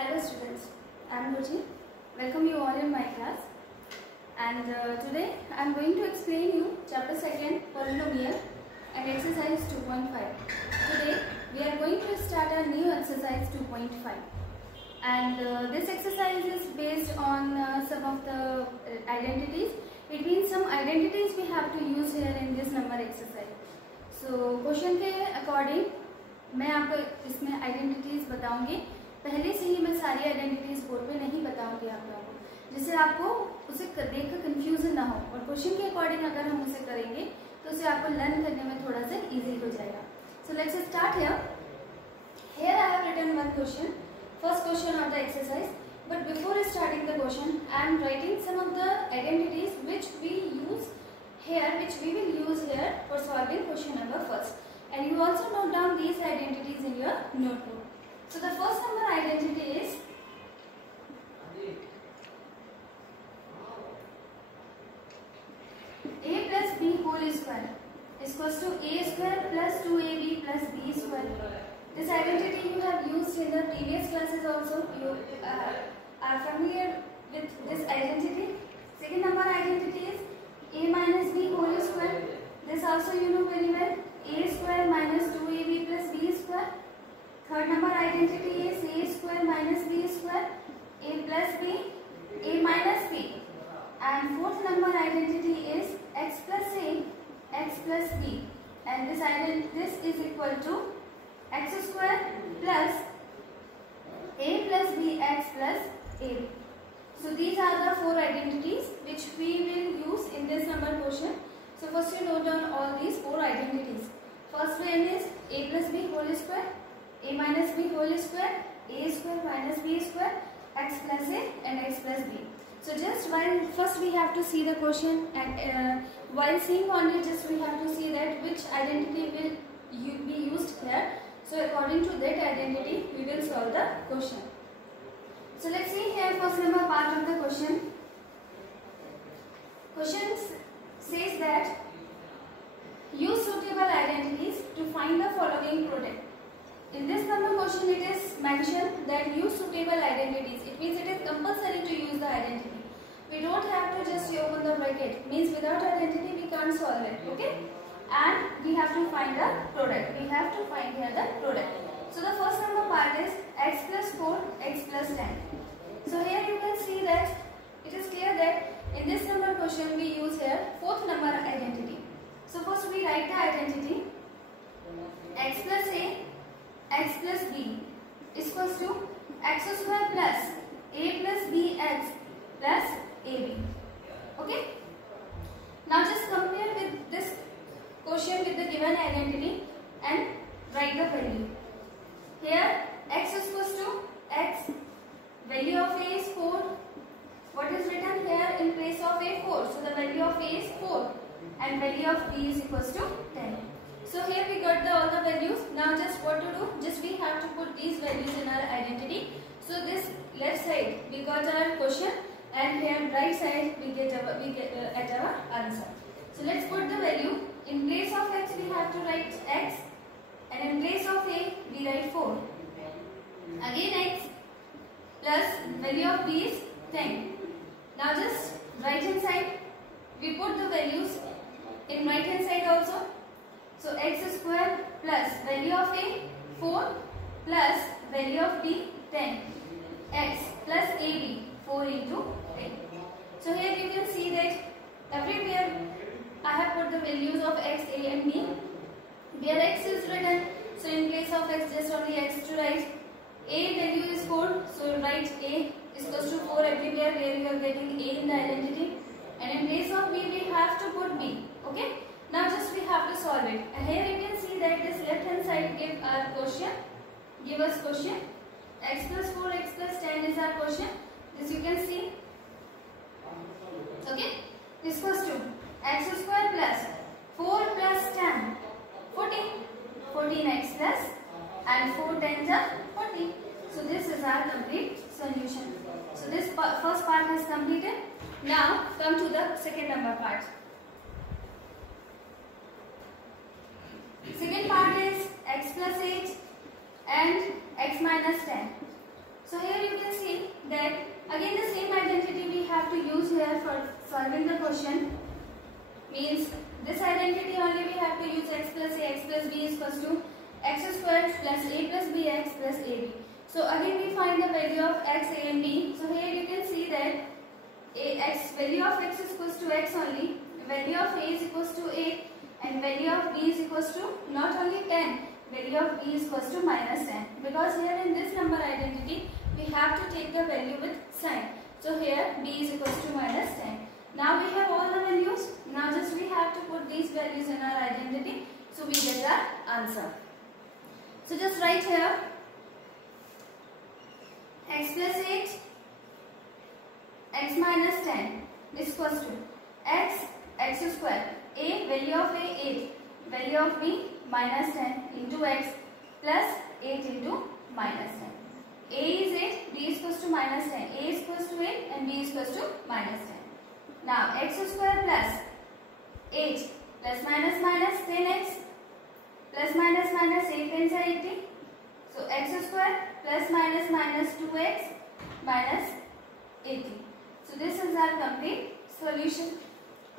Hello students, I am Ruchi. Welcome you all in my class. And today I am going to explain you chapter 2 polynomial and exercise 2.5. Today we are going to start a new exercise 2.5. And this exercise is based on some of the identities. It means some identities we have to use here in this number exercise. So question के according मैं आपको इसमें identities बताऊंगी. पहले से ही मैं सारी identities board पे नहीं बताऊंगी आप लोगों को, जिससे आपको उसे देख कर कंफ्यूजन ना हो, और क्वेश्चन के अकॉर्डिंग अगर हम उसे करेंगे तो उसे आपको लर्न करने में थोड़ा सा इजी हो जाएगा. So let's start here. Here I have written one question, first question of the exercise. But before starting the question, I am writing some of the identities which we use here, which we will use here for solving question number first. And you also note down these identities in your notebook. So the first number identity is a plus b whole square is equals to a square plus 2ab plus b square. This identity you have used in the previous classes also. You are familiar with this identity. Second number identity is a minus b whole square. This also you know very well. A square minus 2ab plus b square. Third number identity is a square minus b square, a plus b, a minus b. And fourth number identity is x plus a, x plus b. And this is equal to x square plus a plus b x plus a. So these are the four identities which we will use in this number question. So first you note down all these four identities. First one is a plus b whole square, a minus b whole square, a square minus b square, x plus a and x plus b. So just while first we have to see the question, and while seeing on it, just we have to see that which identity will be used here. So according to that identity we will solve the question. So let's see here first number part of the question. Question says that use suitable identities to find the following product. In this number question it is mentioned that use suitable identities. It means it is compulsory to use the identity. We don't have to just open the bracket. Means without identity we can't solve it. Okay? And we have to find the product. We have to find here the product. So the first number part is x plus 4, x plus 10. So here you can see that it is clear that in this number question we use here fourth number identity. So first we write the identity x plus a, x plus b is equals to x square plus a plus bx plus ab. Okay. Now just compare with this question with the given identity and write the value. Here x is equals to x, value of a is 4. What is written here in place of a 4? So the value of a is 4 and value of b is equals to 10. So here we got all the values. Now just what to do? Just we have to put these values in our identity. So this left side we got our question, and here right side we get our answer. So let's put the value. In place of x we have to write x, and in place of a we write 4. Again x plus value of b is 10. Now just right hand side we put the values in right hand side also. So x square plus value of a 4 plus value of b 10, x plus ab 4 into 10. So here you can see that everywhere I have put the values of x, a and b. Where x is written, so in place of x just only x to write. A value is 4, so write a is equals to 4 everywhere where you are getting a in the identity. And in place of b we have to put b. Okay. Now just we have to solve it. And here you can see that this left hand side give our question. Give us question. X plus 4, x plus 10 is our question. This you can see. Okay. This equals to x square plus 4 plus 10. 14. 14x plus and 4 tens are 40. So this is our complete solution. So this first part is completed. Now come to the second number part. Second part is x plus 8 and x minus 10. So here you can see that again the same identity we have to use here for solving the question. Means this identity only we have to use x plus a x plus b is equals to x squared plus a plus bx plus ab. So again we find the value of x, a and b. So here you can see that value of x is equals to x only, value of a is equals to a, and value of b is equals to not only 10, value of b is equals to minus 10, because here in this number identity we have to take the value with sign. So here b is equals to minus 10. Now we have all the values. Now just we have to put these values in our identity, so we get our answer. So just write here x plus 8 x minus 10 is equals to x square, a value of a 8, value of b minus 10 into x plus 8 into minus 10. A is 8, b is equals to minus 10, a is equals to 8 and b is equals to minus 10. Now x square plus 8 plus minus minus 10x plus minus minus 8 10s are 80. So x square plus minus minus 2x minus 80. So this is our complete solution.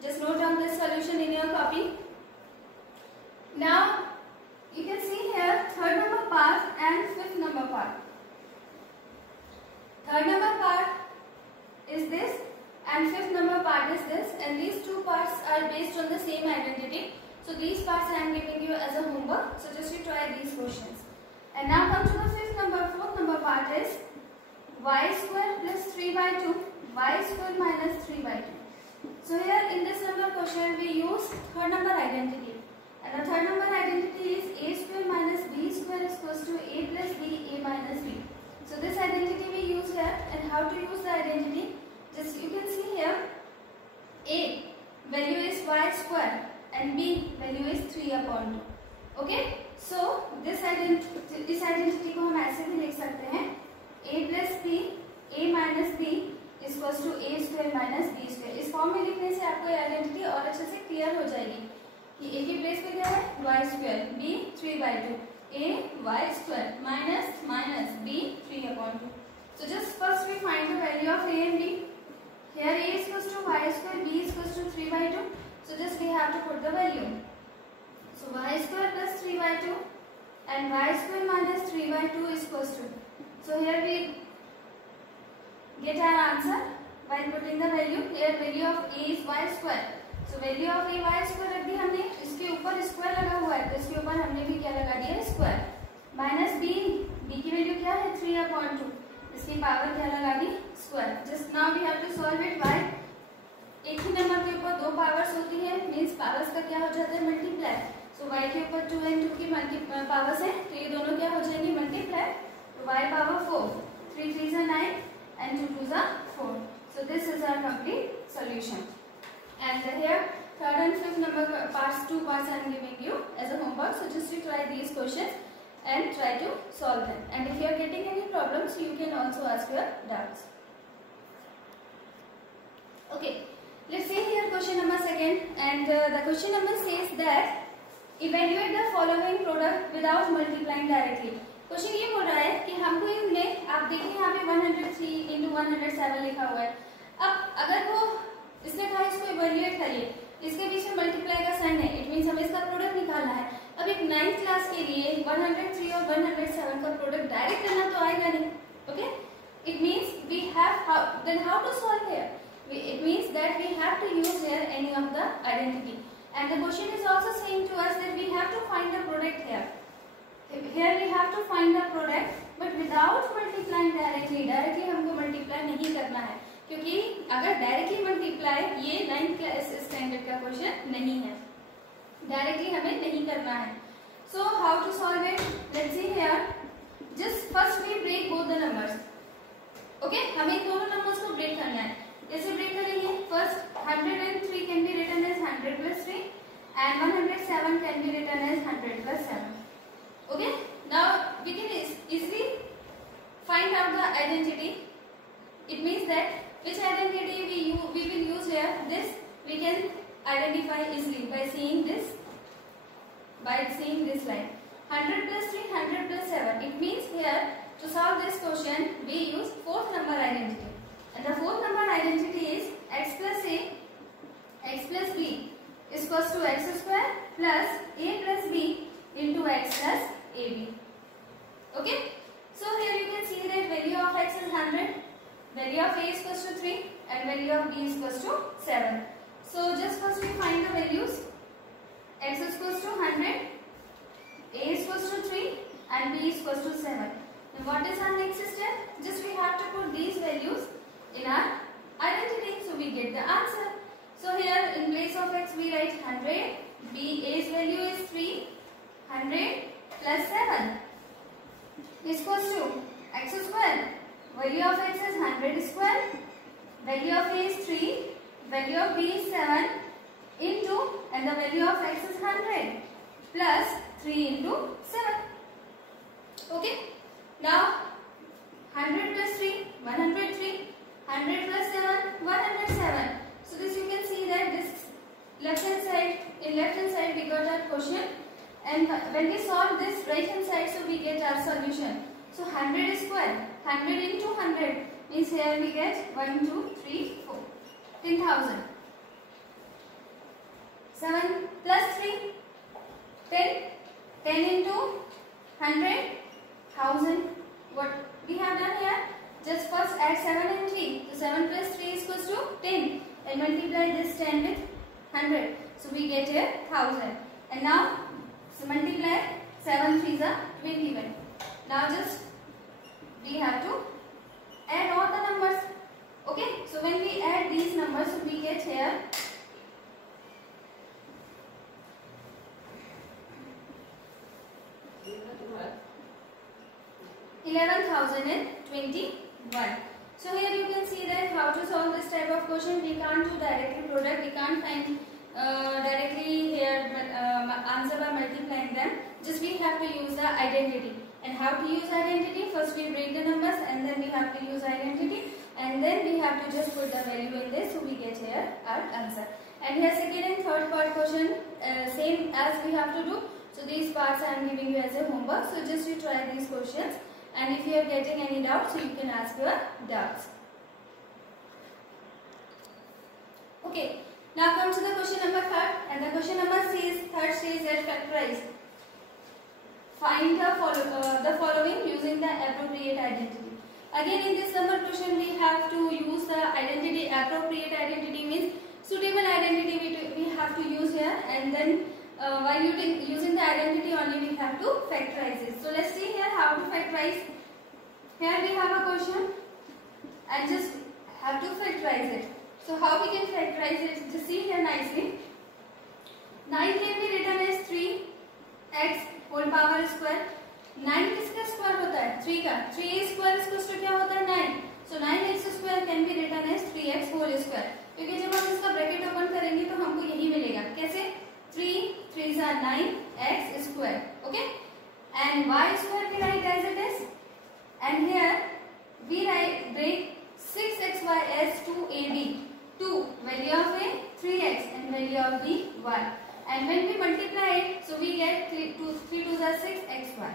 Just note down this solution in your copy. Now you can see here third number part and fifth number part. Third number part is this and fifth number part is this, and these two parts are based on the same identity. So these parts I am giving you as a homework. So just you try these questions. And now come to the fourth number part is y square plus 3 by 2, y square minus 3 by 2. So here in this number question we use third number identity. And the third number identity is a square minus b square is equals to a plus b, a minus b. So this identity we use here, and how to use the identity? Just you can see here, a value is y square and b value is 3 upon 2. Okay, so this identity को हम ऐसे भी लिख सकते हैं, a plus b, a minus b is equals to a square minus b square. इस form में लिखने से आपको ये आइडेंटिटी और अच्छे से क्लियर हो जाएगी कि a की प्लेस पे क्या है y square, b 3 by 2, a y square minus minus b 3 upon 2. So just first we find the value of a and b. Here a is equals to y square, b is equals to 3 by 2. So just we have to put the value. So y square plus 3 by 2 and y square minus 3 by 2 is equals to. So here we get our answer by putting the value. Here value of a is y square. So value of a y square रख दी हमने, इसके ऊपर square लगा हुआ है तो इसके ऊपर हमने भी क्या लगा दिया स्क्वायर. माइनस b, b की वैल्यू क्या है 3 upon 2, इसकी पावर क्या लगा दी square. Just now we have to solve it by एक ही नंबर के ऊपर दो पावर्स होती है, मींस पावर्स का क्या हो जाता है मल्टीप्लाई. सो y के ऊपर 2 and 2 की पावर्स है तो ये दोनों क्या हो जाएंगी मल्टीप्लाई. तो y power 4, 3 3s are 9 and 2 2s are 4. So this is our complete solution. And here third and fifth number parts, two parts I am giving you as a homework. So just you try these questions and try to solve them. And if you are getting any problems, you can also ask your doubts. Okay, let's see here question number second. And the question number says that evaluate the following product without multiplying directly. Question ये बोल रहा है कि हमको इनमें आप देखिए यहाँ पे 103 into 107 लिखा हुआ है. अब अगर वो इसने कहा इसको इवैल्यूएट करिए, इसके पीछे मल्टीप्लाई का साइन है, इट मींस हमें इसका प्रोडक्ट निकालना है. अब एक 9th क्लास के लिए 103 और 107 का प्रोडक्ट डायरेक्ट करना तो आएगा नहीं. Okay, it means we have then how to solve here. It means that we have to use here any of the identity. And the question is also saying to us that we have to find the product here. Here we have to find the product, but without multiplying directly. Directly हमको multiply नहीं करना है, क्योंकि अगर directly multiply ये 9th class standard का question नहीं है. Directly हमें नहीं करना है. So how to solve it? Let's see here. Just first we break both the numbers. Okay, हमें दोनों numbers को break करना है. कैसे ब्रेक करेंगे? First 103 can be written as 100 plus 3 and 107 can be written as 100 plus 7. Okay, now we can easily find out the identity. It means that which identity we will use here. This we can identify easily by seeing this line. 100 plus 3, 100 plus 7. It means here to solve this question we value of a is equals to 3 and value of b is equals to 7. So just first we find the values. X is equals to 100, a is equals to 3 and b is equals to 7. Now what is our next step? Just we have to put these values in our identity, so we get the answer. So here in place of x we write 100, b, a's value is 3, 100 plus 7 is equals to x square. Value of x is 100 square, value of a is 3, value of b is 7 into, and the value of x is 100 plus 3 into 7. Okay. Now 100 plus 3, 103, 100 plus 7, 107. So this you can see that this left hand side, in left hand side we got our quotient, and when we solve this right hand side, so we get our solution. So 100 square, 100 into 100 means here we get 1, 2, 3, 4, 10,000. 7 plus 3, 10, 10 into 100, 1000. What we have done here? Just first add 7 and 3. So 7 plus 3 is equals to 10 and multiply this 10 with 100. So we get here 1000. And now so multiply 7 3s are 21. Now just we have to add all the numbers. Okay. So when we add these numbers, so we get here 11,021. So here you can see that how to solve this type of question. We can't do directly product. We can't find directly here answer by multiplying them. Just we have to use the identity. And how to use identity? First we break the numbers and then we have to use identity. And then we have to just put the value in this. So we get here our answer. And here second and third part question same as we have to do. So these parts I am giving you as a homework. So just you try these questions. And if you are getting any doubts, so you can ask your doubts. Okay. Now come to the question number 3. And the question number third says that factorize. Find the following using the appropriate identity. Again in this number question we have to use the identity. Appropriate identity means suitable identity we have to use here, and then while using the identity only we have to factorize it. So let's see here how to factorize. Here we have a question and just have to factorize it. So how we can factorize it? Just see here nicely. 9 can be written as 3x whole power square. 9 किसका square होता है? 3 का. 3a square इसको क्या होता है? 9. So 9x square can be written as 3x whole square. क्योंकि जब हम इसका ब्रैकेट ओपन करेंगे तो हमको यही मिलेगा. कैसे? 3 3s are 9x square. Okay. And y square we write as it is. And here we break 6xy as 2ab. 2 value of a 3x and value of b y. And when we multiply it, so we get 3 2s are 6xy.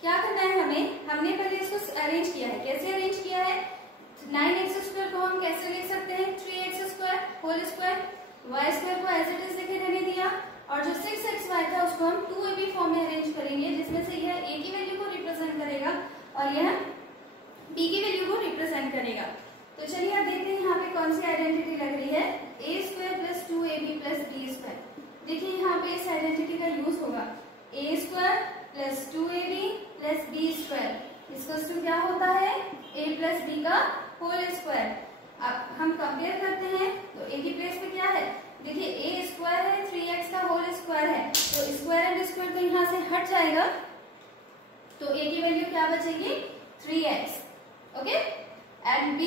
क्या करना है हमें? हमने पहले इसको arrange किया है. कैसे अरेंज किया है? 9x स्क्वायर को हम कैसे लिख सकते हैं? 3x square whole square. y square को एज इट इज लिखे रहने दिया, और जो 6xy था उसको हम 2ab फॉर्म में अरेंज करेंगे, जिसमें से यह a की वैल्यू को रिप्रेजेंट करेगा और यह b की वैल्यू को रिप्रेजेंट करेगा. तो चलिए आप देखते हैं यहाँ पे कौन सी आइडेंटिटी लग रही है. a square plus 2ab plus b square. देखिए यहाँ पे इस आइडेंटिटी का यूज होगा. a square plus 2ab plus b square इसको क्या होता है? a प्लस b का होल स्क्वायर. अब हम कंपेयर करते हैं तो a की प्लेस पे क्या है? देखिए a स्क्वायर है, 3x का होल स्क्वायर है, तो स्क्वायर एंड स्क्वायर तो यहाँ से हट जाएगा, तो a की वैल्यू क्या बचेगी? 3x. ओके. एंड b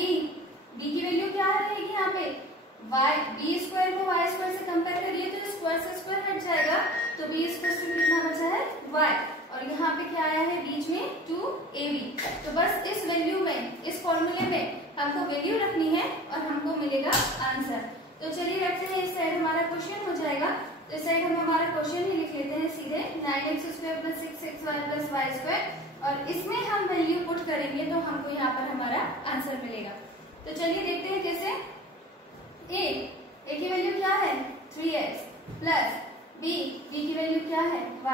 की वैल्यू क्या रहेगी यहाँ पे? b स्क्वायर को y स्क्वायर से कंपेयर करिए तो स्क्वायर से स्क्वायर हट जाएगा, तो b स्क्वायर से कितना बचा है? y. और यहाँ पे क्या आया है बीच में? 2ab. तो बस इस वैल्यू में, इस फॉर्मूले में हमको वैल्यू रखनी है और हमको मिलेगा आंसर. तो चलिए रखते हैं, इस साइड हमारा क्वेश्चन हो जाएगा. तो इस साइड हम हमारा क्वेश्चन ही लिख लेते हैं सीधे. 9x square plus 6xy plus y square, और इसमें हम वैल्यू पुट करेंगे तो हमको यहाँ पर हमारा आंसर मिलेगा. तो चलिए देखते हैं कैसे. a की वैल्यू क्या है? 3x प्लस b की वैल्यू क्या है? y.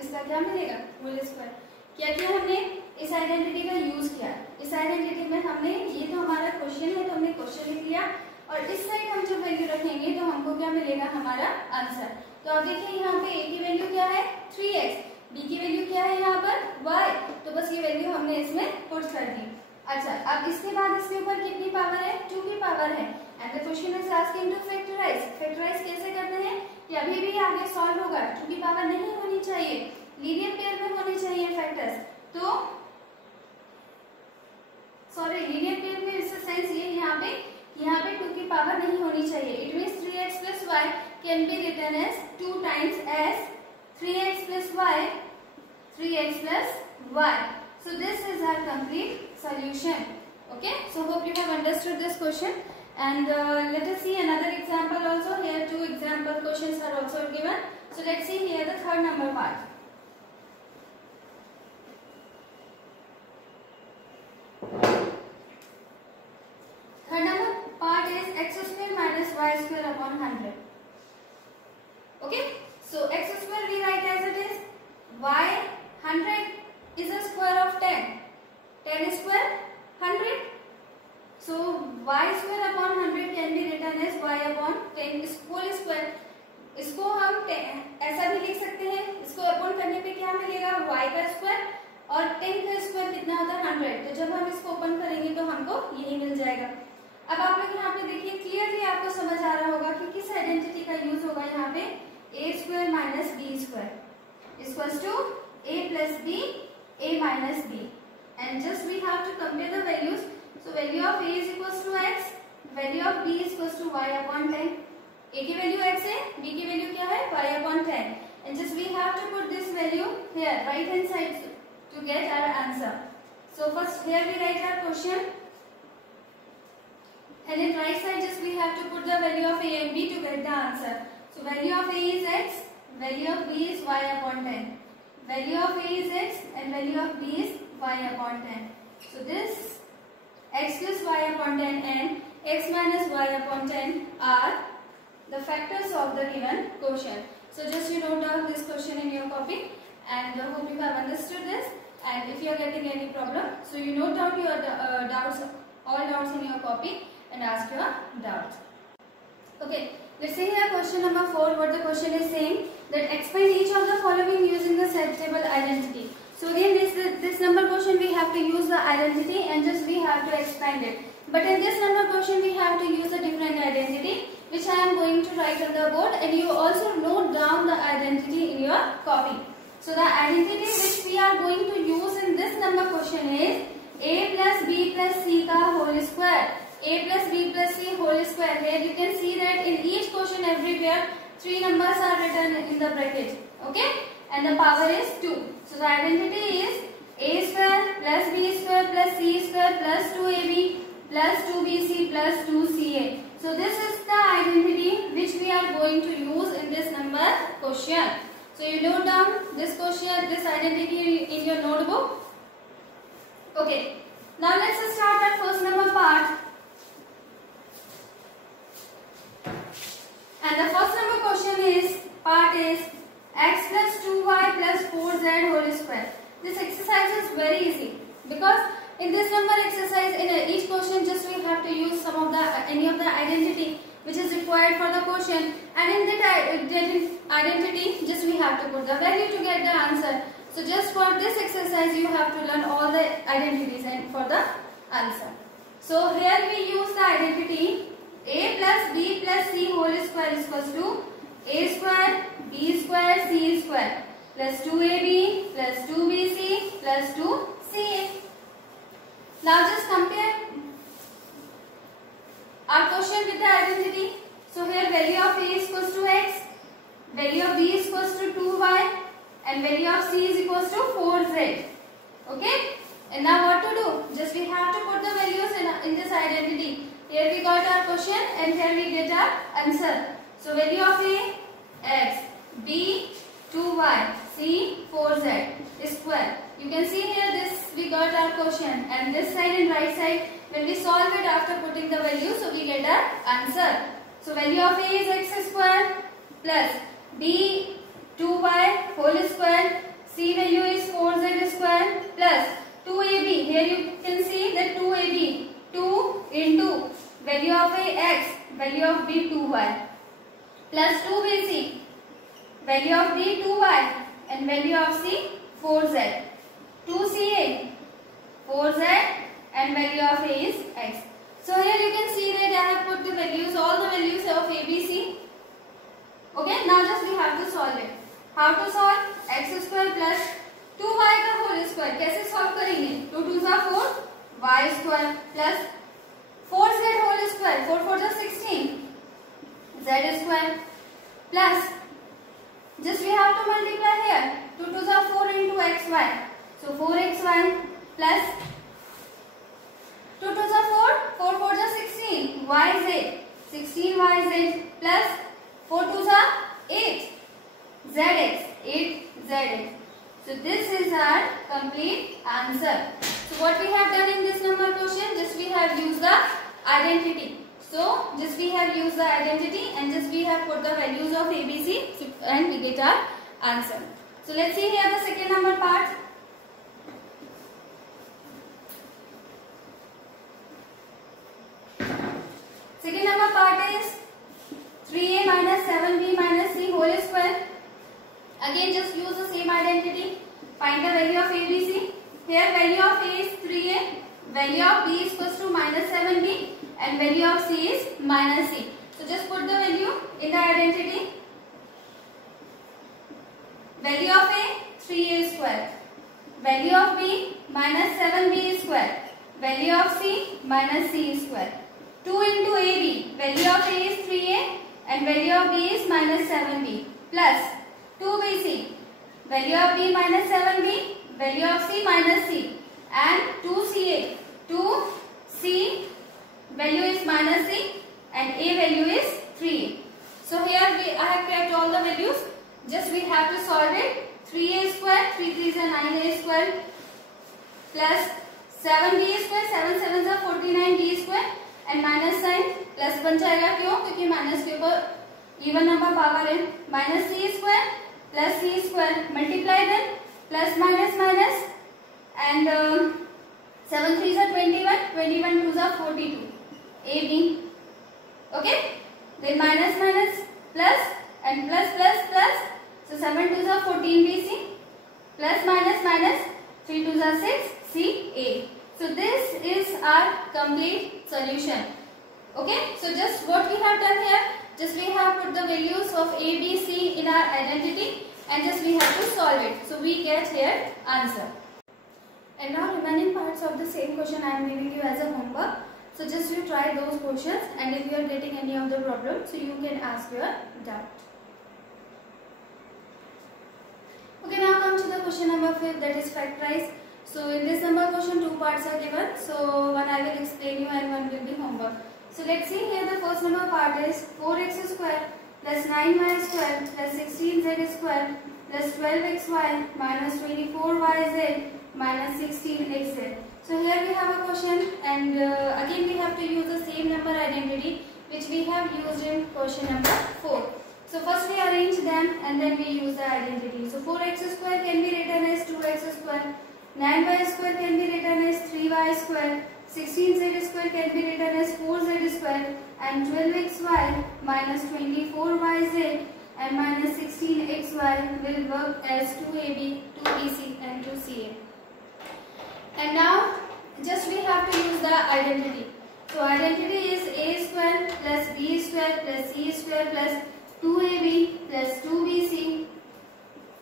इसका क्या मिलेगा? Whole square. क्या किया हमने? इस आइडेंटिटी का यूज किया. इस आइडेंटिटी में हमने, ये तो हमारा क्वेश्चन आंसर। तो आप देखिए यहाँ पे a की वैल्यू क्या है 3x, b की वैल्यू क्या है यहाँ पर y, तो बस ये वैल्यू हमने इसमें पुट कर दी। अच्छा, अब इसके बाद इसके ऊपर कितनी पावर है 2 की पावर है and the question is asking to factorise. Factorise कैसे करते हैं कि अभी भी आगे सॉल्व होगा 2 की पावर नहीं होनी चाहिए, लीनियर पेयर में होने चाहिए फैक्टर्स, तो सॉरी लीनियर पेयर में इसका सेंस ये यहाँ पे 2 की पावर नहीं होनी चाहिए। It means 3x plus y can be written as 2 times as 3x plus y, 3x plus y. So this is our complete solution. Okay, so hope you have understood this question and let us see another example also. Here 2 example questions are also given. So let's see here the third number part. Third number part is x square minus y square upon 100. Okay, so x square we write as it is, y 100 is a square of 10, 10 square 100, so y square upon 100 can be written as y upon 10 whole square. इसको हम ऐसा भी लिख सकते हैं, इसको upon करने पे क्या मिलेगा y का स्क्वायर और 10 का स्क्वायर कितना होता है 100, तो जब हम इसको ओपन करेंगे तो हमको यही मिल जाएगा। अब आप लोग यहाँ पे देखिए क्लियरली आपको समझ आ रहा होगा कि किस आइडेंटिटी का यूज होगा यहाँ पे, a square minus B square equals to a plus b, a minus b, and just we have to compare the values. So value of a is equals to x, value of b is equals to y upon 10, a की value x है, b की value क्या है y upon 10, and just we have to put this value here right hand side to get our answer. So first here we write our question and in right side just we have to put the value of a and b to get the answer. So value of a is x, value of b is y upon 10, value of a is x and value of b is y upon 10. So this x plus y upon 10 and x minus y upon 10 are the factors of the given question. So just you note down this question in your copy and hope you have understood this. And if you are getting any problem, so you note down your doubts, all doubts in your copy and ask your doubts. Okay, let's see here question number 4. What the question is saying that explain each of the following using the set table identity. So again this number question we have to use the identity and just we have to expand it. But in this number question we have to use a different identity which I am going to write on the board and you also note down the identity in your copy. So the identity which we are going to use in this number question is a plus b plus c ka whole square. A plus b plus c whole square. Here you can see that in each question everywhere 3 numbers are written in the bracket. Okay, and the power is 2. So the identity is a square plus b square plus c square plus 2ab plus 2bc plus 2ca. So this is the identity which we are going to use in this number question. So you note down this question, this identity in your notebook. Okay, now let's start our first number part. And the first number question is part is x plus 2y plus 4z whole square. This exercise is very easy because in this number exercise in each question just we have to use some of the any of the identity which is required for the question, and in that identity just we have to put the value to get the answer. So just for this exercise you have to learn all the identities and for the answer. So here we use the identity a plus b plus c whole square is equals to a square b square c square plus 2ab plus 2bc plus 2ca. Now just compare our question with the identity. So here value of a is equals to x, value of b is equals to 2y and value of c is equals to 4z. Okay, and now what to do? Just we have to put the values in this identity. Here we got our question and here we get our answer. So value of a x, b 2y, c 4z square. You can see here this we got our question and this side and right side when we solve it after putting the value, so we get our answer. So value of a is x square plus b 2y whole square, c value is 4z square plus 2ab. Here you can see that 2ab, 2 into value of a x, value of b 2y. plus 2bc, value of b 2y and value of c 4z, 2ca 4z and value of a is x. So here you can see that I have put the values, all the values of a, b, c. Okay, now just we have to solve it. How to solve? X square plus 2y का whole square कैसे solve करेंगे? 2 2 जा 4, y square plus 4z whole square, 4 4 जा 16, z square plus just we have to multiply here. 2 2 जा 4 into xy, so 4xy plus 2 2 जा 4, 4 4 जा 16, yz 16yz plus 4 2 जा 8, zx 8zx. So this is our complete answer. So what we have done in this number question, just we have used the identity. So just we have used the identity and just we have put the values of ABC and we get our answer. So let's see here the second number part. Second number part is 3a minus 7b minus c whole square. Again just use the same identity. Find the value of ABC. Here value of a is 3a, value of b is equals to minus 7b and value of c is minus c. So just put the value in the identity. Value of a 3a square, value of b minus 7b square, value of c minus c square. 2 into ab, value of a is 3a and value of b is minus 7b plus 2bc, value of b minus 7b, value of c minus c and 2ca, 2c value is minus c and a value is 3a. So here I have kept all the values, just we have to solve it. 3a square, 3 3 is 9a square plus 7b square, 7 7 is 49b square and minus sign plus बन जाएगा क्यों? क्योंकि minus के ऊपर even number power है. Minus c square plus c square multiply then plus minus minus and 7 3 is 21, 21 2 is 42. AB. Okay? Then minus minus plus and plus plus plus. So 7 2 is 14 BC plus minus minus 3 2 is 6 CA. So this is our complete solution. Okay? So just what we have done here, just we have put the values of A, B, C in our identity and just we have to solve it. So we get here answer. And now remaining parts of the same question I am giving you as a homework. So just you try those questions and if you are getting any of the problem, so you can ask your doubt. Okay, now come to the question number 5, that is factorize. So in this number question 2 parts are given. So one I will explain you and one will be homework. So let's see here the first number part is 4x square plus 9y square plus 16z square plus 12xy minus 24yz minus 16xz. So here we have a question and again we have to use the same number identity which we have used in question number 4. So first we arrange them and then we use the identity. So 4x square can be written as 2x square, 9y square can be written as 3y square, 16z square can be written as 4z square and 12xy minus 24yz and minus 16xy will work as 2ab, 2bc and 2ca. And now just we have to use the identity. So identity is a square plus b square plus c square plus 2ab plus 2bc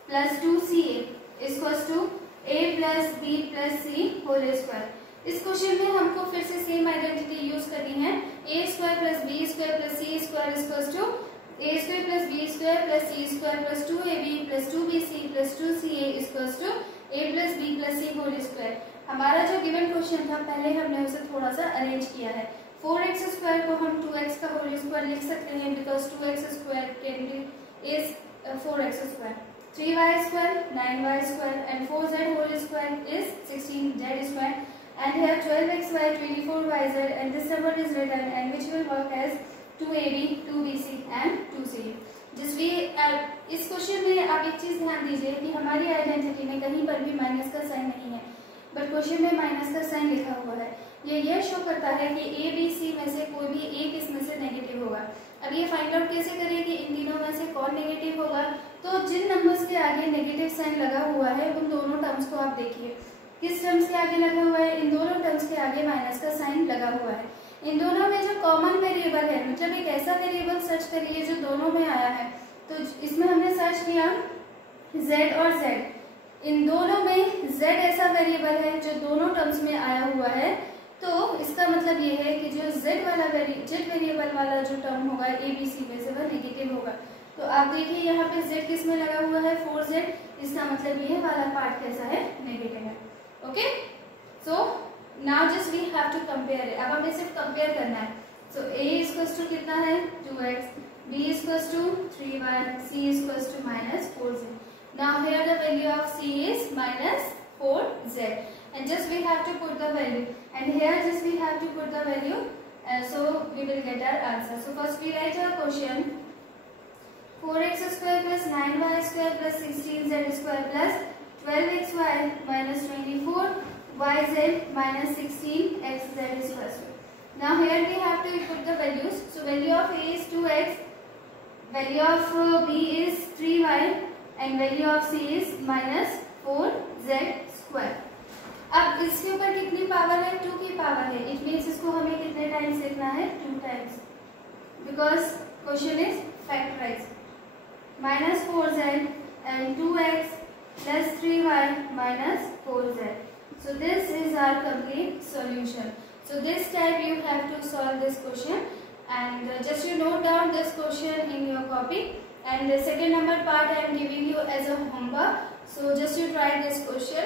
plus 2ca is equals to a plus b plus c whole square. इस question में हमको फिर से same identity use करनी है. a square plus b square plus c square is equals to a square plus b square plus c square plus 2ab plus 2bc plus 2ca is equals to a plus b plus c whole square. हमारा जो given question था पहले हमने उसे थोड़ा सा arrange किया है. 4x स्क्वायर को हम 2x का होल स्क्वायर लिख सकते हैं because 2x square can be is 4x square. 3y square 9y square and 4z whole square is 16z square. And here 12xy, 24yz and this number is written and which will work as 2ab, 2bc and 2ca. जिस भी इस question में आप एक चीज ध्यान दीजिए कि हमारी आइडेंटिटी में कहीं पर भी माइनस का साइन नहीं है बट क्वेश्चन में माइनस का साइन लिखा हुआ है. यह शो करता है कि ए बी सी में से कोई भी एक इसमें से नेगेटिव होगा। अब ये फाइंड आउट कैसे करें कि इन तीनों में से कौन नेगेटिव होगा। तो जिन नंबर्स के आगे नेगेटिव साइन लगा हुआ है उन दोनों टर्म्स को आप देखिए, किस टर्म्स के आगे लगा हुआ है, इन दोनों टर्म्स के आगे माइनस का साइन लगा हुआ है। इन दोनों में जो कॉमन वेरिएबल है, मतलब एक ऐसा वेरिएबल सर्च करिए जो दोनों में आया है। तो इसमें हमने सर्च किया z और z, इन दोनों में z ऐसा वेरिएबल है जो दोनों टर्म्स में आया हुआ है। तो इसका मतलब ये है कि जो z वेरिएबल वाला जो टर्म होगा ए बी सी में से वह नेगेटिव होगा। तो आप देखिए यहाँ पे z किस में लगा हुआ है 4z, इसका मतलब ये वाला पार्ट कैसा है, नेगेटिव है। Okay, so now just we have to compare it. अब हमें सिर्फ कंपेयर करना है। सो a इक्वल्स टू कितना है 2x, b equals to 3y, c equals to -4z। Now here the value of c is -4z and just we have to put the value, and here just we have to put the value, so we will get our answer. So first we write our question 4x square plus 9y square plus 16z square plus 12xy minus 24yz minus 16xz square. Now here we have to put the values. So value of a is 2x, value of b is 3y and value of c is -4z square. अब इसके ऊपर कितनी power है, 2 की power है। It means इसको हमें कितने टाइम्स लिखना है, 2 times, because question is factorise. -4z and 2x plus 3y minus 4z. So this is our complete solution. So this type you have to solve this question, and just you note down this question in your copy, and the second number part I am giving you as a homework. So just you try this question,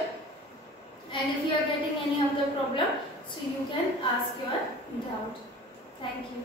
and if you are getting any other problem, so you can ask your doubt. Thank you.